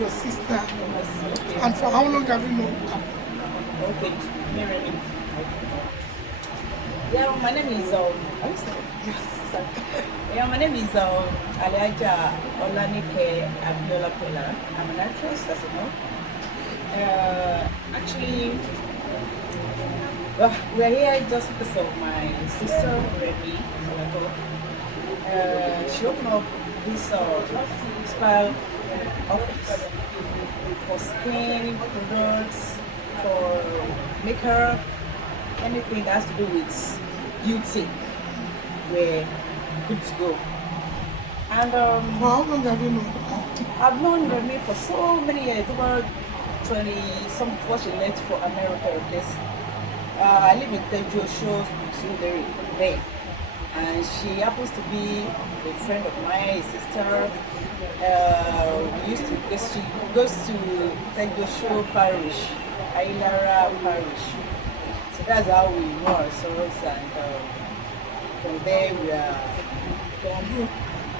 your sister? And for how long have you known her? Okay, Mary. Yeah, my name is I'm sorry. Yes. Yeah, my name is Aliaja Olanike Abiola Peller. I'm an actress, as you know. Actually, we're here just because of my sister, Remy. She opened up this spa office for skin products, for makeup, anything that has to do with beauty. We're good to go. And For how long have you known her? I've known Remy for so many years, over 20 some before she left for America. Because I live in Tejo Shows, there, and she happens to be a friend of mine, a sister. We used to, because she goes to Tejo Show Parish, Ailara Parish. So that's how we know ourselves, and from there we are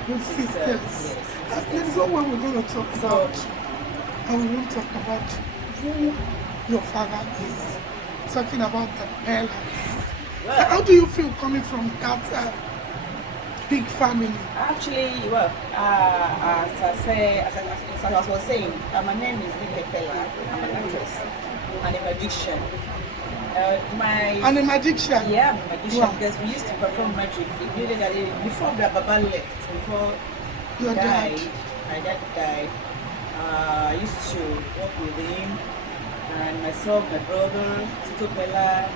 Good sisters. yes. There is one way we're going to talk about, and we won't talk about who your father is. Talking about the Pellers. So how do you feel coming from that big family? Actually, well, as I was saying, my name is Peller. I'm an actress and a magician. And a magician? Yeah, I'm a magician, wow. Because we used to perform magic. Before Baba left, before Your dad? my dad died, I used to work with him, and myself, my brother, Tito Peller,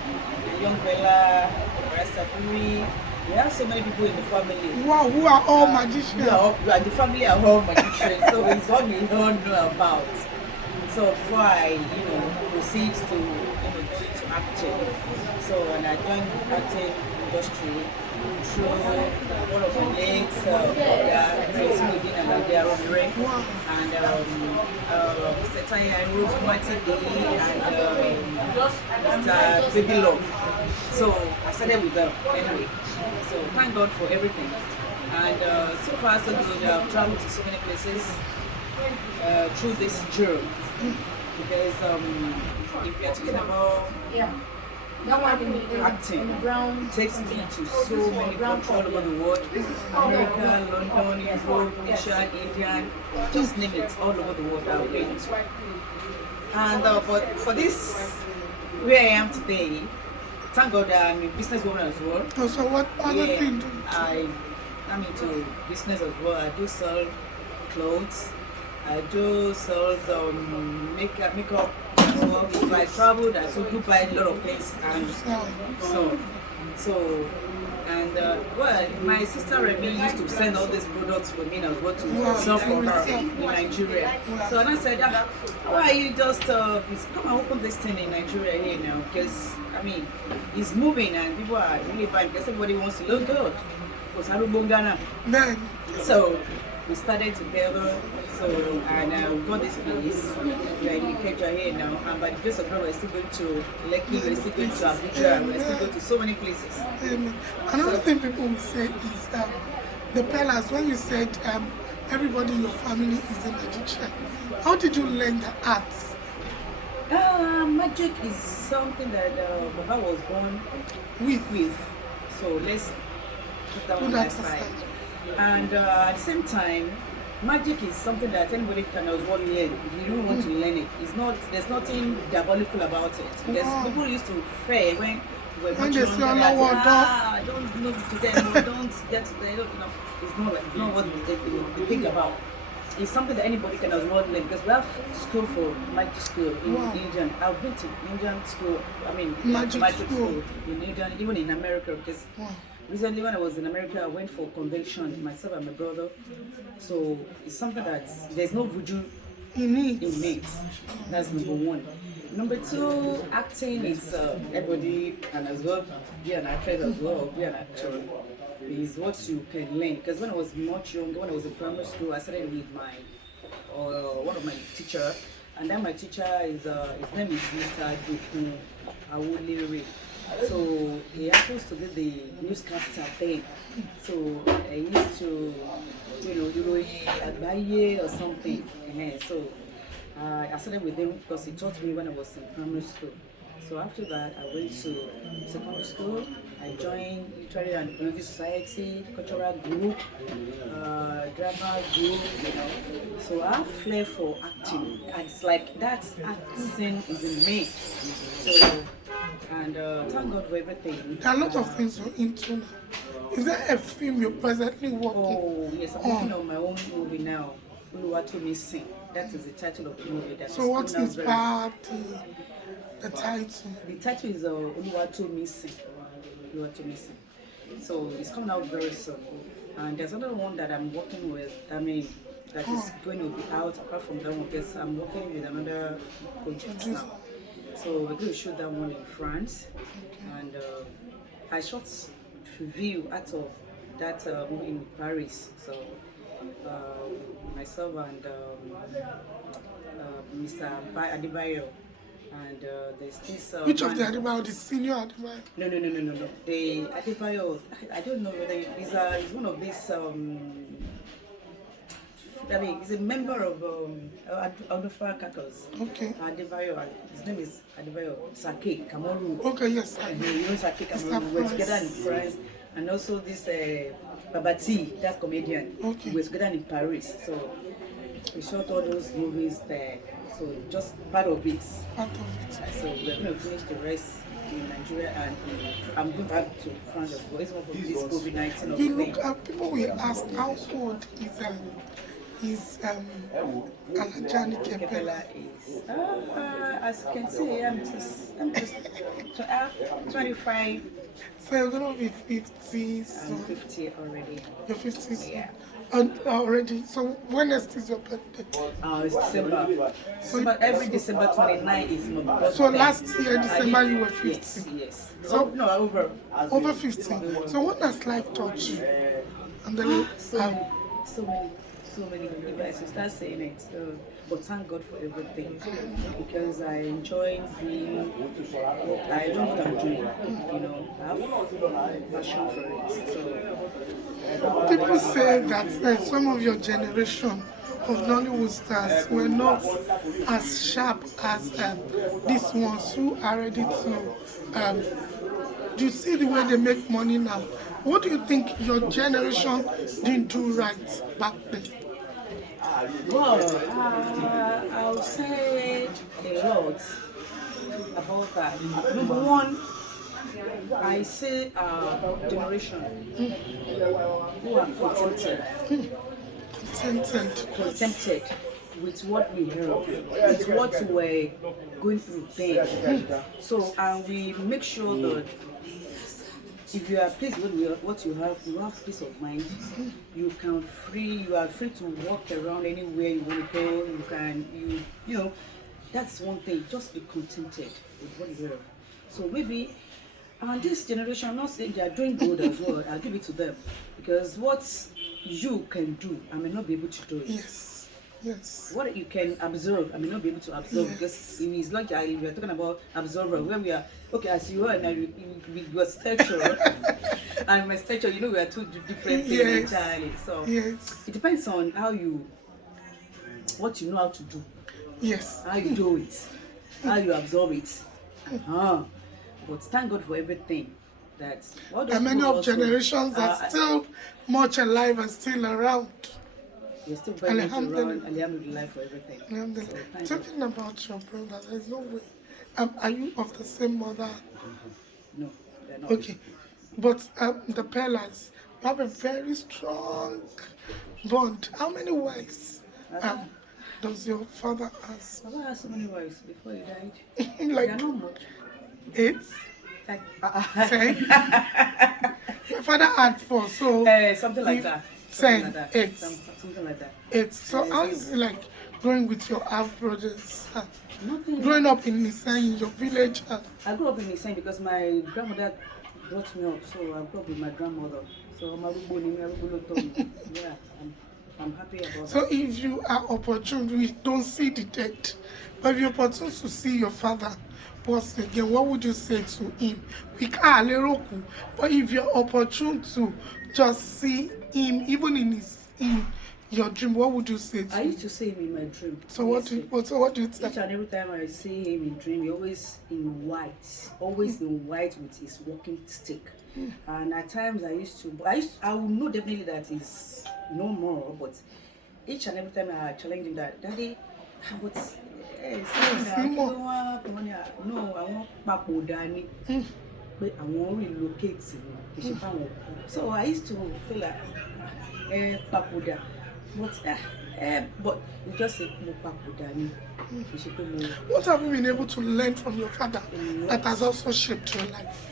young Peller, Rastafari. We have so many people in the family. Wow, who are all magicians? The family are all magicians, so it's what we all know about. So before I, proceed to, go into acting, and I joined the acting industry through one of my mates, and Mr. Tanya and Mr. Baby Love. So I started with them anyway. So thank God for everything. And so far so good. I've traveled to so many places through this journey. Because if you're talking about acting, it takes me to so many countries all over the world. America, London, Europe, Asia, India, just name it, all over the world I've been to. And but for this, where I am today, thank God I'm a businesswoman as well. Oh, so what other thing do you do? I'm into business as well. I do sell clothes. I do sell makeup as well. If I traveled, I do buy a lot of things. And well, my sister Remy used to send all these products for me as well to sell for her in Nigeria. So and I said, why are you just come and open this thing in Nigeria here now? Because it's moving and people are really buying because everybody wants to look good. So we started together. So and we got this place. We are in Ikeja here now, and by the grace of God, we're still going to Lekki, we're still going to Abuja, we're still going to so many places. Amen. Another thing people will say is the Pellers, when you said everybody in your family is a magician, how did you learn the arts? Magic is something that Baba was born with. So let's put that on that side. And at the same time, magic is something that anybody can as well learn. If you don't want to learn it, there's nothing diabolical about it. Because people used to fear when we were much younger, don't know to them, or don't get to them. It's not what they think about. It's something that anybody can as well learn, because we have school for magic school in India. I've been to Indian school, magic school in India, even in America, because recently when I was in America, I went for convention, myself and my brother. So it's something that there's no voodoo in it. That's number one. Number two, acting is everybody can as well be an actress as well, be an actor. Is what you can learn. Because when I was much younger, when I was in primary school, I started with one of my teacher, and then my teacher is his name is Mr. Duku Awolere. So he happens to be the newscaster then. So I used to, do Agbaye or something. So I started with him because he taught me when I was in primary school. So after that, I went to secondary school. I joined Literary and Creative Society, cultural group, drama group, So I have flair for acting. And it's like that's acting is in me. So, and thank God for everything. There are a lot of things you're into now. Is there a film you're presently working on? Oh, yes, I'm working on my own movie now. Oluwatomi Sing. That is the title of the movie. So what inspired the title? The title is Oluwatomi Sing. Oluwatomi Sing. So it's coming out very soon. And there's another one that I'm working with. That is going to be out apart from that one because I'm working with another project now. So we're going to shoot that one in France. And I shot review out of that movie in Paris. So myself and Mr. Adebayo, and there's this. Which of the Adebayo? The senior Adebayo? No. The Adebayo, I don't know whether he's one of these. He's a member of Adufa Kakos. Okay. Adebayo, his name is Adebayo Sake Kamoru. Okay, yes. You know Sake Kamoru. We were together in France, and also this Babati, that comedian. Okay. We were together in Paris, so we shot all those movies there. So just part of it. Part of it. So we're going to finish the rest in Nigeria, and I'm going back to France as well. It's one of this COVID-19. You look at people will ask how old is Alajani Peller is. As you can see, I'm just 25. So you're gonna be 50. I'm 50 already. You're 50. Yeah. And already. So when next is your birthday? It's December. So every December 29 is my birthday. So last year December you were 50. Yes. So no, over 50. So what does life taught you? And then so many people I should start saying it. So, but thank God for everything because I enjoy being. I know what I'm doing. I have passion for it. So people say that some of your generation of Nollywood stars were not as sharp as these ones who are ready to. Do you see the way they make money now? What do you think your generation didn't do right back then? Well, I'll say a lot about that. Number one, I say our generation who are contented with what we have, with what we're going through then. So, and we make sure that if you are pleased with what you have peace of mind. You are free to walk around anywhere you want to go. You can, that's one thing. Just be contented with what you have. So maybe, and this generation, I'm not saying they are doing good as well. I'll give it to them because what you can do, I may not be able to do it. Yes. What you can observe, I may not be able to observe because it's like we are talking about observer where we are as you are and with your stature and my stature, we are two different things entirely. So it depends on what you know how to do. Yes. How you do it, how you absorb it. But thank God for everything. And many of generations are still much alive and still around. We're still very much around, Alhamdulillah for everything. So, talking about your brother, there's no way. Are you of the same mother? No, they're not. Okay. But the Pellers, you have a very strong bond. How many wives does your father have? My father has so many wives before he died. Like, they're not much. 8? 10? My father had 4, so... something like that. 10, 8. Something like that. 8. So how is it like growing with your half brothers? Nothing. Growing up in Nisan, in your village? I grew up in Nisan because my grandmother brought me up, so I grew up with my grandmother. So I'm happy about that. So if you are opportune, we don't see the dead, but if you're opportune to see your father once again, what would you say to him? We can't Leroku, but if you're opportune to just see him, even in your dream, what would you say to I used to see him in my dream. So what do you tell? Each and every time I see him in dream, he always in white, always in white with his walking stick. And at times I will know definitely that he's no more, but each and every time I challenge him that, Daddy, what's no, I want Papo Dani, but I want to relocate him. So I used to feel like Papo Da, but you just say no Papo Dani. What have you been able to learn from your father that has also shaped your life?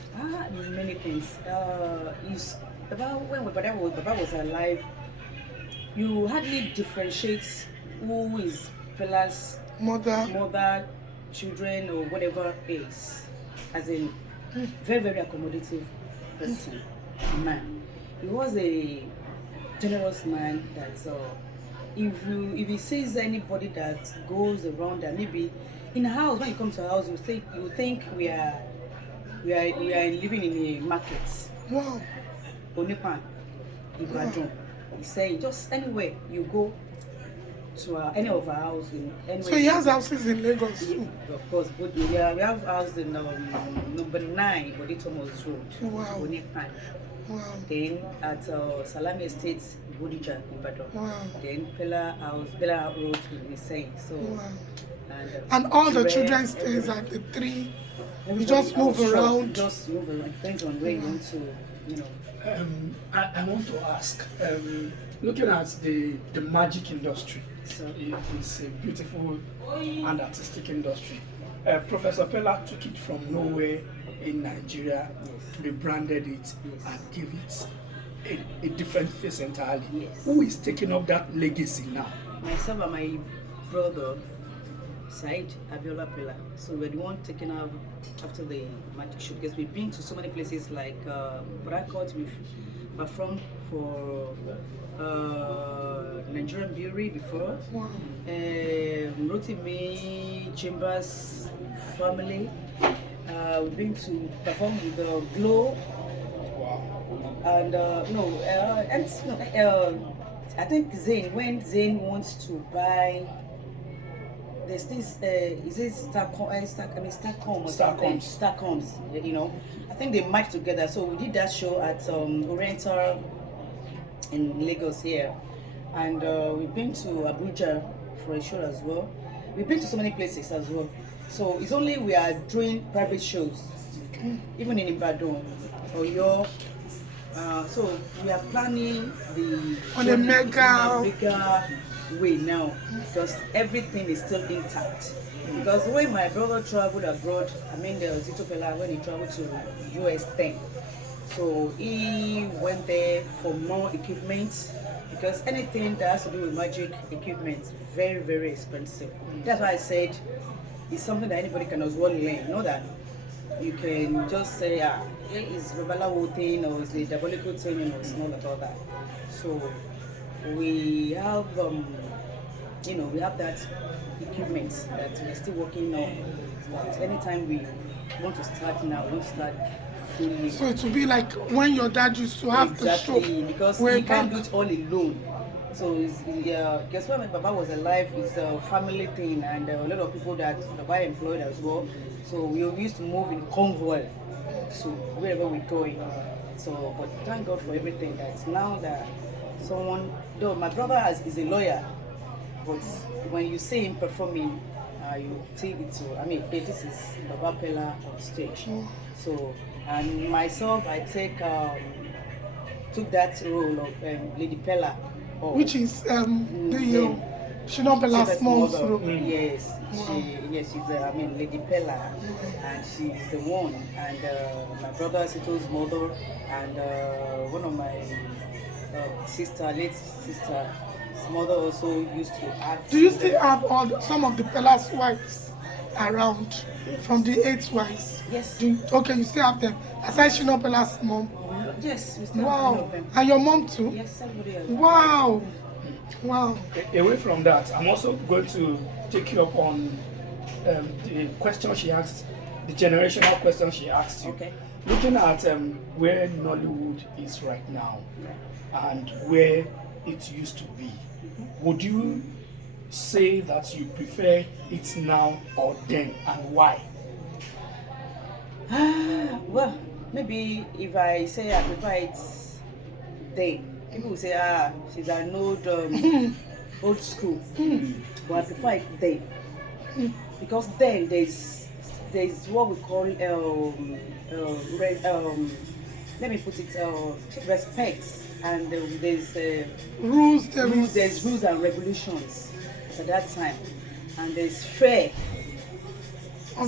Many things. When Baba was alive, you hardly differentiate who is Peller's mother, children, or whatever is. As in, very, very accommodative person, man. He was a generous man that if he sees anybody that goes around and maybe in a house, when you come to a house, you think we are living in a market. Wow. Onipan, Ibadan. He's saying just anywhere you go to any of our houses. So he has houses in Lagos too? Of course, but we have houses in number 9, Body Thomas Road, wow. Onipan. Wow. Then at Salami Estates, Bodija, Ibadan. Wow. Then Peller Road, he's saying. So, wow. And all the children stays at the 3. You just move around. Just move around. Depends on where you want to, you know. I want to ask, looking at the magic industry, it's a beautiful and artistic industry. Professor Peller took it from nowhere in Nigeria, rebranded it, and gave it a different face entirely. Yes. Who is taking up that legacy now? Myself and my brother, Said Abiola Peller. So we're the one taking up after the magic show, because we've been to so many places like Bradcourt. We've performed for Nigerian Brewery before. Wow. Rotimi Chambers family. We've been to perform with the Glow. And I think when Zane wants to buy. There's this, is it Starcoms, you know. I think they matched together. So we did that show at Oriental in Lagos here. And we've been to Abuja for a show as well. We've been to so many places as well. So it's only we are doing private shows, even in Ibadan or York. So we are planning on a mega way now, because everything is still intact. Because when my brother traveled abroad, Zito Peller, when he traveled to US 10, so he went there for more equipment, because anything that has to do with magic equipment, very, very expensive. That's why I said it's something that anybody can as well learn. You know that you can just say, it's Babalawo thing, or it's a diabolical thing, it's not about that. So we have, we have that equipment that we're still working on. But anytime we want to start now, we want to start fully. So it will be like when your dad used to have the show. Exactly, because he can't do it all alone. So guess when my Baba was alive, it's a family thing, and a lot of people that Baba employed as well. So we used to move in convoy, so wherever we're going. So, but thank God for everything. That's now that someone, though my brother is a lawyer, but when you see him performing, you take it to, hey, this is Baba Peller on stage. So, and myself, I took that role of Lady Peller. Which is Shina Peller's mom's role. Yes, she's Lady Peller, and she's the one. And my brother Sito's mother, and one of my late sister, his mother also used to act. Do you still have some of the Peller's wives around from the 8 wives? Yes. Okay, you still have them. Aside Shina Peller's mom? Yes, we still have them. And your mom too? Yes, everybody else. Wow. Wow. Away from that, I'm also going to take you up on the question she asked, the generational question she asked you. Okay. Looking at where Nollywood is right now and where it used to be, would you say that you prefer it now or then, and why? Well, maybe if I say I prefer it then, people will say, she's an old school. But I prefer it then. Because then there's what we call let me put it respect, and there's there's rules and regulations at that time, and there's fair. So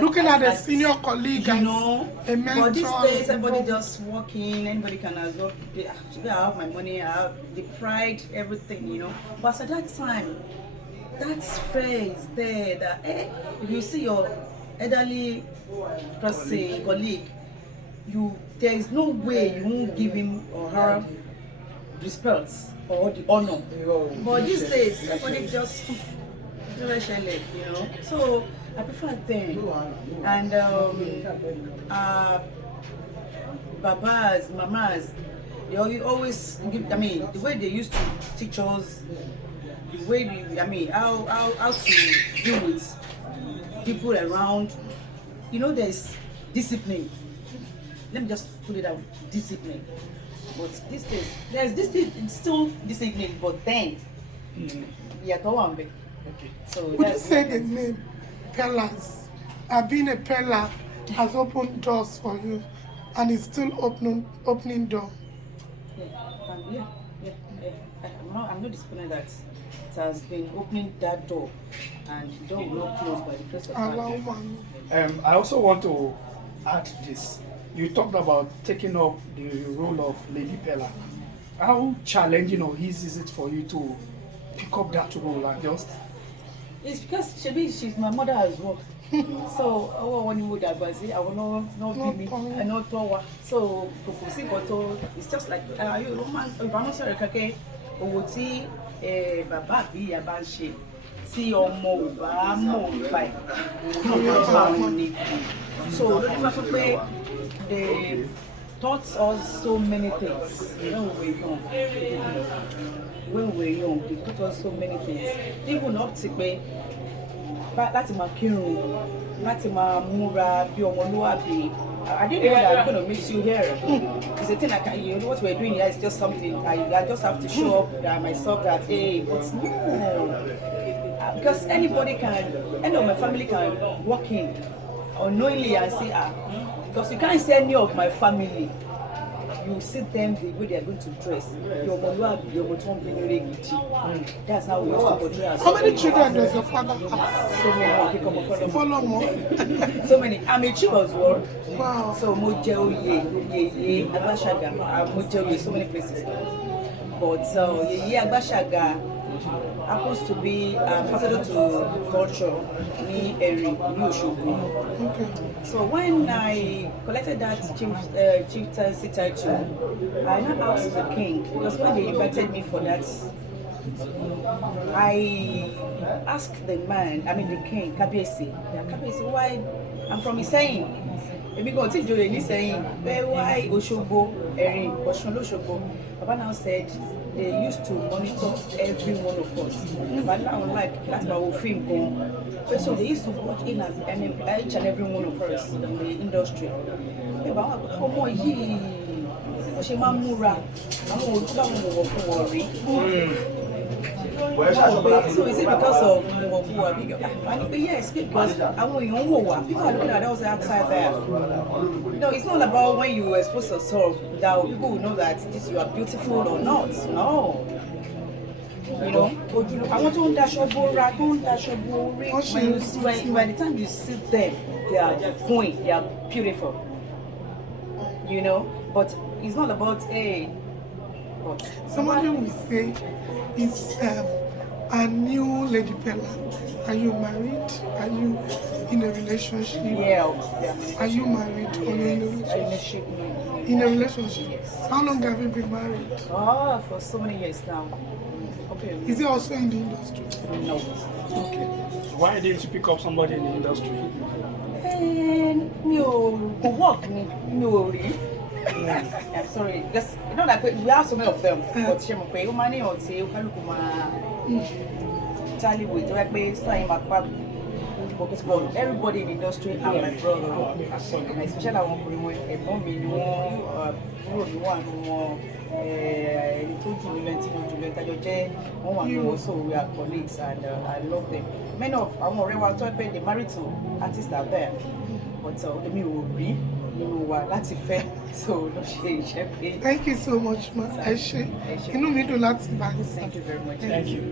looking at a senior colleague, you know, a mentor. but these days everybody just walk in, anybody can absorb. I have my money, I have the pride, everything, you know. But at that time, that's fair is there. That if you see your elderly person, colleague, there is no way you won't give him or her respect or the honor. But these days, everybody just you know. So I prefer then. And babas, mamas, they always give, I mean, the way they used to teach us, the way how to deal with people around, you know, there's discipline. Let me just put it out, discipline. But these days, there's it's still discipline, but then, yeah, go on, babe. Okay. So would you say the name Pellers, being a Peller has opened doors for you, and it's still opening door? Yeah. I'm not disputing that it has been opening that door, and the door will not close by the grace of God. I also want to add this. You talked about taking up the role of Lady Peller. How challenging or easy is it for you to pick up that role and just? It's because she's my mother as well. So when you would advise it, I will not be me. I know Towa. So it's just like you Roman Obama sorry kake owó tí bàbá àbí ìyá bá ń ṣe tí ọmọ ò bá mọ̀ báyìí bá wọn ni. So lórí fún pé they taught us so many things when we were young. They taught us so many things. Even up to pé láti máa kírun, láti máa múra bí ọmọlúwàbí. I didn't know that I'm going to meet you here. It's a thing you know what we're doing here is just something. I just have to show up myself that, hey, but no. Because any of my family can walk in unknowingly and say, because you can't say any of my family. You see them the way they are going to dress. That's how we used to portray ourselves. How many children does your father have? So many. Follow more. So many. I'm a chief as well. Wow. So Mojeoye, Agbashaga, Mojeoye, so many places. But Agbashaga happens to be ambassador to culture in Osogbo. Okay. So when I collected that chieftaincy title, I now asked the king, because when they invited me for that, I asked the king, Kabiyesi, why? I'm from Iseyin. Ebi go ti joye ni Iseyin. Why Osogbo, Erin, Osun l'Osogbo? Baba now said they used to monitor every one of us. But now, like, that's my film going. So they used to watch in each and every one of us in the industry. So is it because of yes, because people are looking at us outside there. No, it's not about when you expose yourself that people will know that you are beautiful or not. No. You know, I want to dash your by the time you see them, they are going, they are beautiful. You know, but it's not about but somebody will say it's a new Lady Peller. Are you married? Are you in a relationship? Yeah. Are you married or in a relationship? In a relationship. Yes. How long have you been married? For so many years now. Okay. Is he also in the industry? No. Okay. Why didn't you pick up somebody in the industry? Mi ò work ni, mi ò rí. I'm sorry, because you know like we have so many of them, but she pay money or say Charlie with like based time because everybody in the industry and my brother, and especially I want to a bomb in one so we are colleagues and I love them. Many of our they married to artists out there, but me will be láti fẹ́ so ló ṣe iṣẹ́ pé. Thank you so much ma. Ẹ ṣé inú mi dùn láti bá yín sọ. Thank you very much. Thank you.